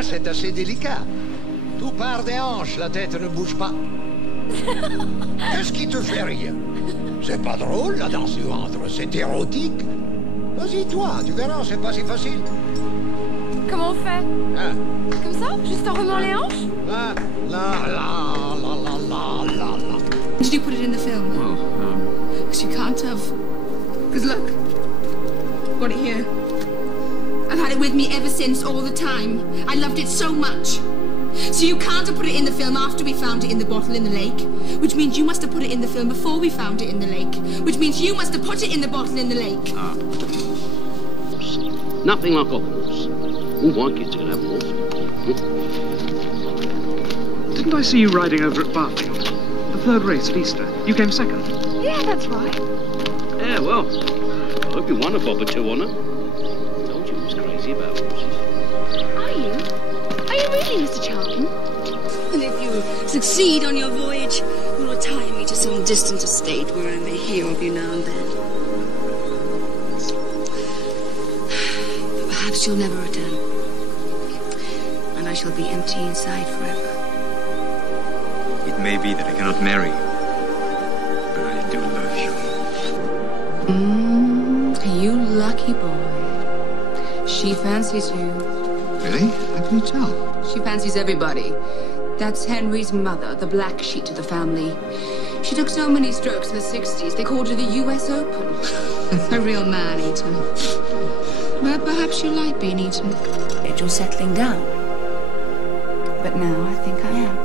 là, c'est assez délicat. Tout part des hanches, la tête ne bouge pas. Qu'est-ce qui te fait rire? C'est pas drôle, la danse du ventre, c'est érotique. Vas-y, toi, tu verras, c'est pas si facile. Comment on fait? Hein? Comme ça? Juste en remuant les hanches? La, la, la, la, la, la, la, la. Did you put it in the film? Well, Because you can't have. Because look, got it here. I've had it with me ever since, all the time. I loved it so much. So you can't have put it in the film after we found it in the bottle in the lake, which means you must have put it in the film before we found it in the lake, which means you must have put it in the bottle in the lake. Nothing like a horse. All my kids can have a horse. Didn't I see you riding over at Barfield? The third race at Easter. You came second. Yeah, that's right. Yeah, well, I hope you won a bob or two on her. Told you he was crazy about horses. Are you? Are you really, Mr. Charlton? And if you succeed on your voyage, you'll retire me to some distant estate where I may hear of you now and then. But perhaps you'll never return. And I shall be empty inside forever. It may be that I cannot marry you, but I do love you. You lucky boy. She fancies you. Really? How can you tell? She fancies everybody. That's Henry's mother, the black sheep of the family. She took so many strokes in the 60s, they called her the U.S. Open. A real man-eater. But perhaps you like being eaten. You're settling down. But now I think I am.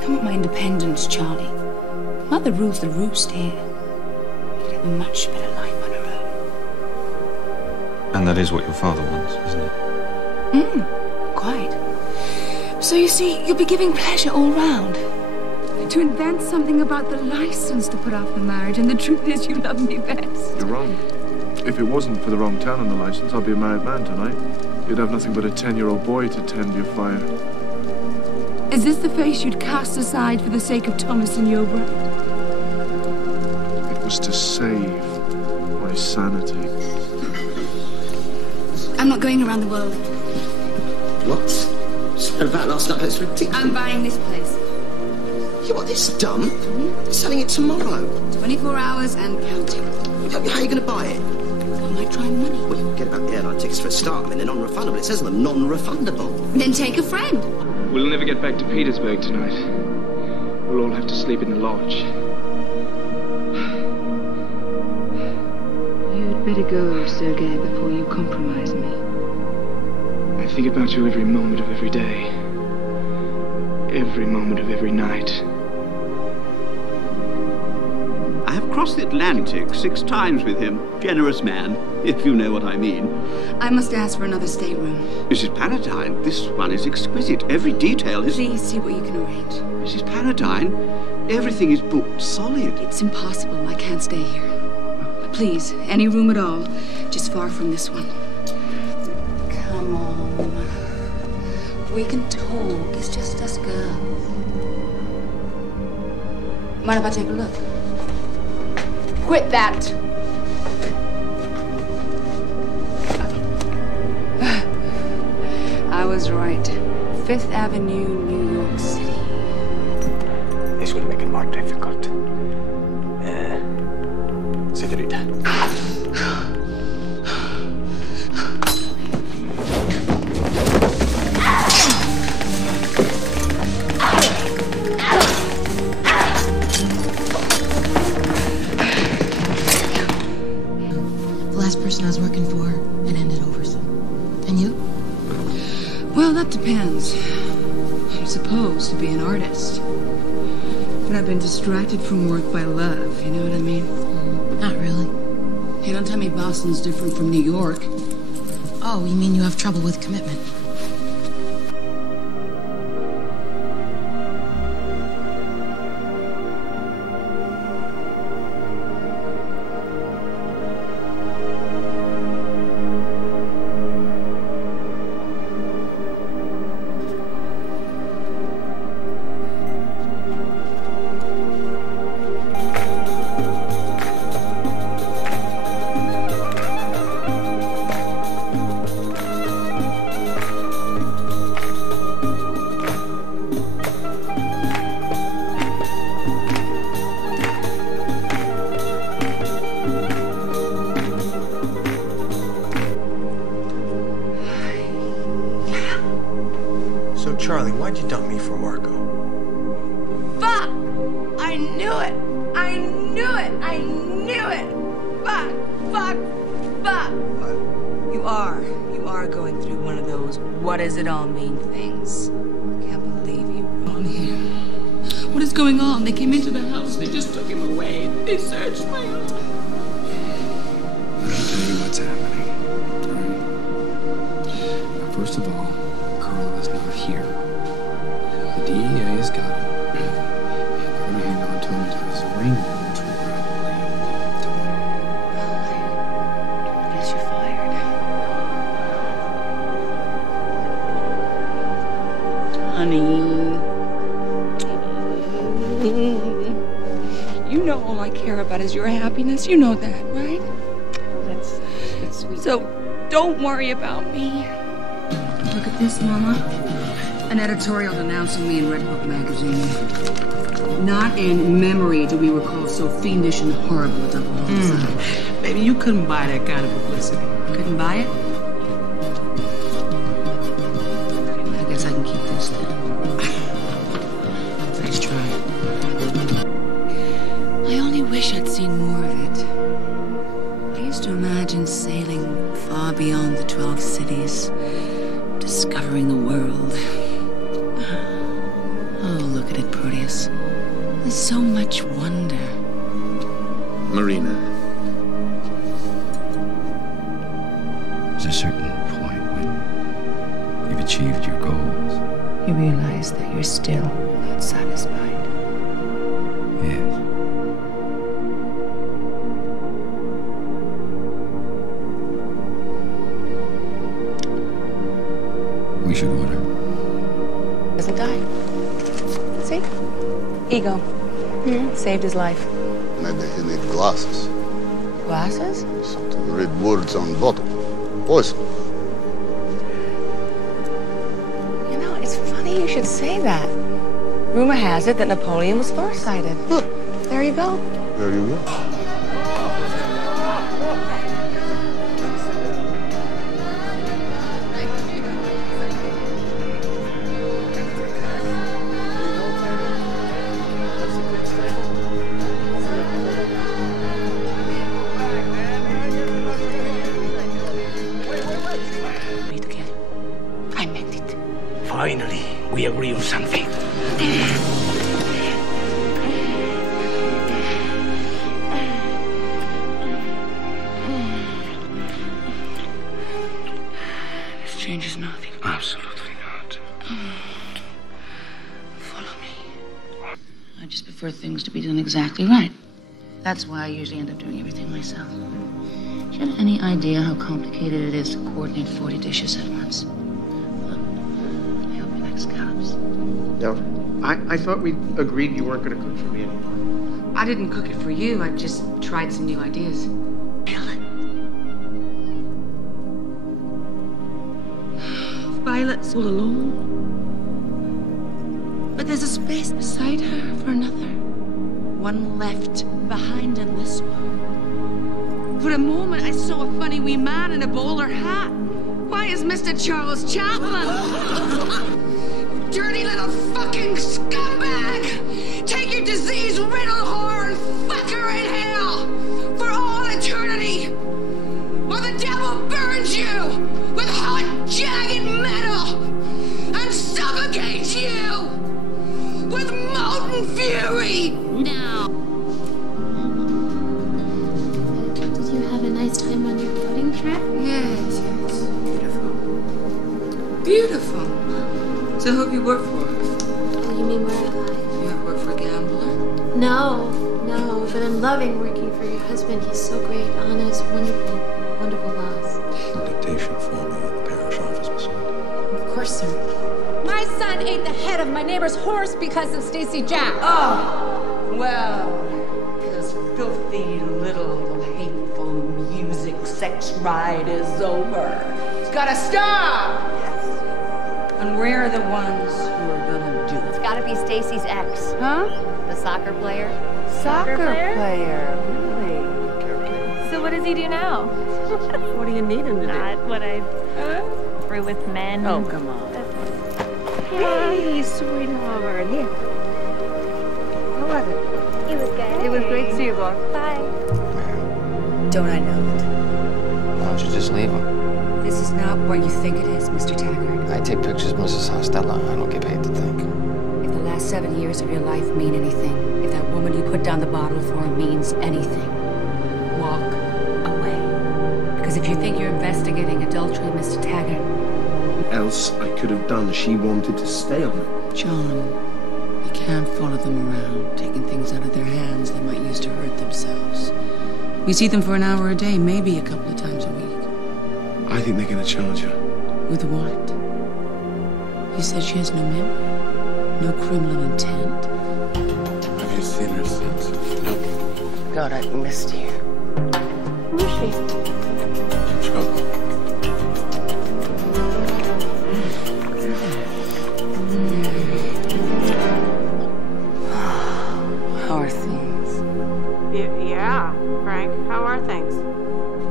I want my independence, Charlie. Mother rules the roost here. You'd have a much better life on her own. And that is what your father wants, isn't it? Quite. So you see, you'll be giving pleasure all round. To invent something about the license to put off the marriage, and the truth is you love me best. You're wrong. If it wasn't for the wrong town on the license, I'd be a married man tonight. You'd have nothing but a 10-year-old boy to tend your fire. Is this the face you'd cast aside for the sake of Thomas and Yobra? It was to save my sanity. I'm not going around the world. What? Said about last night, that's ridiculous. I'm buying this place. You want this done? You're selling it tomorrow. 24 hours and counting. How are you going to buy it? I might try money. Well, you forget about the airline tickets for a start. I mean, they're non-refundable. It says on them, non-refundable. Then take a friend. We'll never get back to Petersburg tonight. We'll all have to sleep in the lodge. You'd better go, Sergei, before you compromise me. I think about you every moment of every day. Every moment of every night. I have crossed the Atlantic 6 times with him. Generous man, if you know what I mean. I must ask for another stateroom. Mrs. Paladine, this one is exquisite. Every detail is... Please see what you can arrange. Mrs. Paladine, everything is booked solid. It's impossible. I can't stay here. But please, any room at all, just far from this one. Come on. We can talk. It's just us girls. Mind if I take a look? Quit that. I was right. 5th Avenue, New York City. This will make it more difficult. Senorita. The last person I was working for, it ended over some. And you? Well, that depends. I'm supposed to be an artist. But I've been distracted from work by love, you know what I mean? Not really. Hey, don't tell me Boston's different from New York. Oh, you mean you have trouble with commitment? Carly, why'd you dump me for Marco? Fuck! I knew it! I knew it! I knew it! Fuck! Fuck! Fuck! You are going through one of those what does it all mean things. I can't believe you were on here. What is going on? They came into the house. They just took him away. They searched my home. Let me tell you what's happening. All right? Now, first of all, Carl is not here. The DEA has got him. They're going to hang on to him until his arraignment, which will probably I guess you're fired. Honey. You know all I care about is your happiness. You know that, right? That's sweet. So don't worry about me. Look at this, Mama. An editorial denouncing me in Red Book magazine. Not in memory do we recall so fiendish and horrible a double homicide. Baby, you couldn't buy that kind of publicity. Couldn't buy it? I guess I can keep this then. Let's try it. I only wish I'd seen more of it. I used to imagine sailing far beyond the 12 cities, discovering the world. Oh, look at it, Proteus. There's so much wonder. Marina. There's a certain point when you've achieved your goals. You realize that you're still not satisfied. Yes. We should order. Doesn't die. See? Ego. Saved his life. Maybe he needs glasses. Glasses? So to read words on bottle. Poison. You know, it's funny you should say that. Rumor has it that Napoleon was farsighted. Huh. There you go. There you go. Finally, we agree on something. This changes nothing. Absolutely not. Follow me. I just prefer things to be done exactly right. That's why I usually end up doing everything myself. Do you have any idea how complicated it is to coordinate 40 dishes at once? Scallops. No, I thought we agreed you weren't going to cook for me anymore. I didn't cook it for you. I just tried some new ideas. Violet's all alone. But there's a space beside her for another. One left behind in this world. For a moment, I saw a funny wee man in a bowler hat. Why is Mr. Charles Chaplin? Dirty little fucking scumbag! Take your disease-riddled whore and fuck her in hell for all eternity! While the devil burns you with hot, jagged metal and suffocates you with molten fury! Now! Did you have a nice time on your boating trip? Yes. Beautiful. Beautiful. So who have you worked for? Oh, you mean where have I? You ever worked for a gambler? No, but I'm loving working for your husband. He's so great, honest, wonderful, wonderful boss. Dictation for me in the parish office, Miss Holt. Of course, sir. My son ate the head of my neighbor's horse because of Stacy Jack. Oh, well, this filthy little hateful music sex ride is over. It's gotta stop! And we're the ones who are gonna do it. It's gotta be Stacy's ex. Huh? The soccer player. Soccer player? Really? So what does he do now? What do you need him to do? Not what I through with men. Oh, come on. Hey, sweetheart. Here. How was it? It was good. It was great to see you, boss. Bye. Don't I know it? Why don't you just leave him? This is not what you think it is, Mr. Taggart. I take pictures of Mrs. Hostella. I don't get paid to think. If the last 7 years of your life mean anything, if that woman you put down the bottle for means anything, walk away. Because if you think you're investigating adultery, Mr. Taggart... Else I could have done. She wanted to stay on it. John, you can't follow them around, taking things out of their hands they might use to hurt themselves. We see them for an hour a day, maybe a couple of times a week. I think they're going to charge her. With what? You said she has no memory, no criminal intent. Have you seen her since? No. God, I missed you. Who is she? Trouble. How are things? Yeah, Frank. How are things?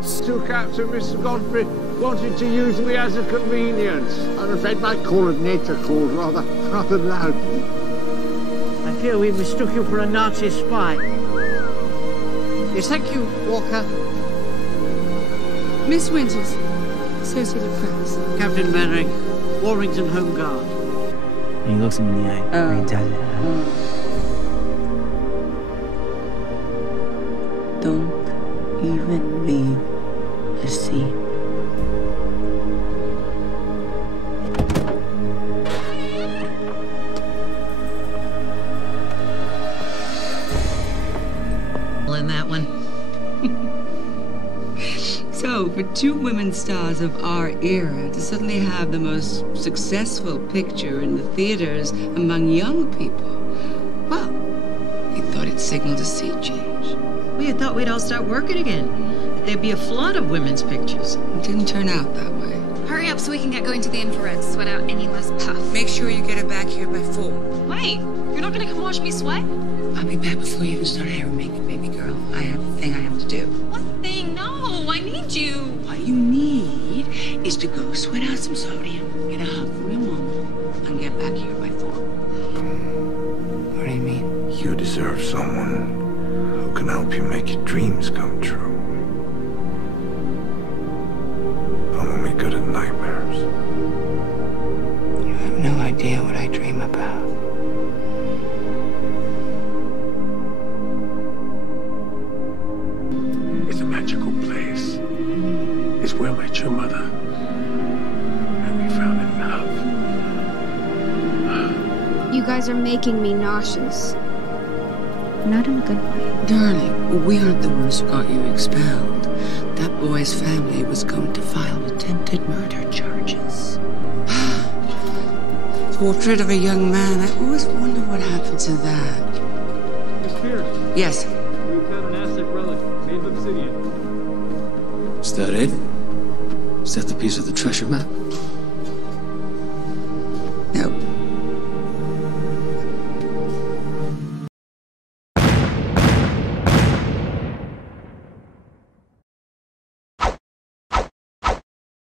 Stuck out to Mr. Godfrey wanted to use me as a convenience. I'm afraid my coordinator called rather loudly. I fear we mistook you for a Nazi spy. Yes, thank you, Walker. Miss Winters, Associated Press. Captain Mannering, Warrington Home Guard. And he looks him in the eye when he does it. Don't even leave the scene. In that one. So, for two women stars of our era to suddenly have the most successful picture in the theaters among young people, well, we thought it signaled a sea change. We had thought we'd all start working again. There'd be a flood of women's pictures. It didn't turn out that way. Hurry up so we can get going to the infrared, sweat out any less puff. Make sure you get her back here by 4. Wait, you're not gonna come watch me sweat? I'll be back before you even start hair and makeup, baby girl. I have a thing I have to do. What thing? No, I need you. What you need is to go sweat out some sodium, get a hug from your mom, and get back here by 4. What do you mean? You deserve someone who can help you make your dreams come true. I'm only good at nightmares. You have no idea what I dream about. It's a magical place. It's where I met your mother. And we found in love. You guys are making me nauseous. Not in a good way. Darling, we aren't the ones who got you expelled. That boy's family was going to file attempted murder charges. Portrait of a young man. I always wonder what happened to that. Miss Pierce. Yes. We've got an Aztec relic made of obsidian. Is that it? Is that the piece of the treasure map?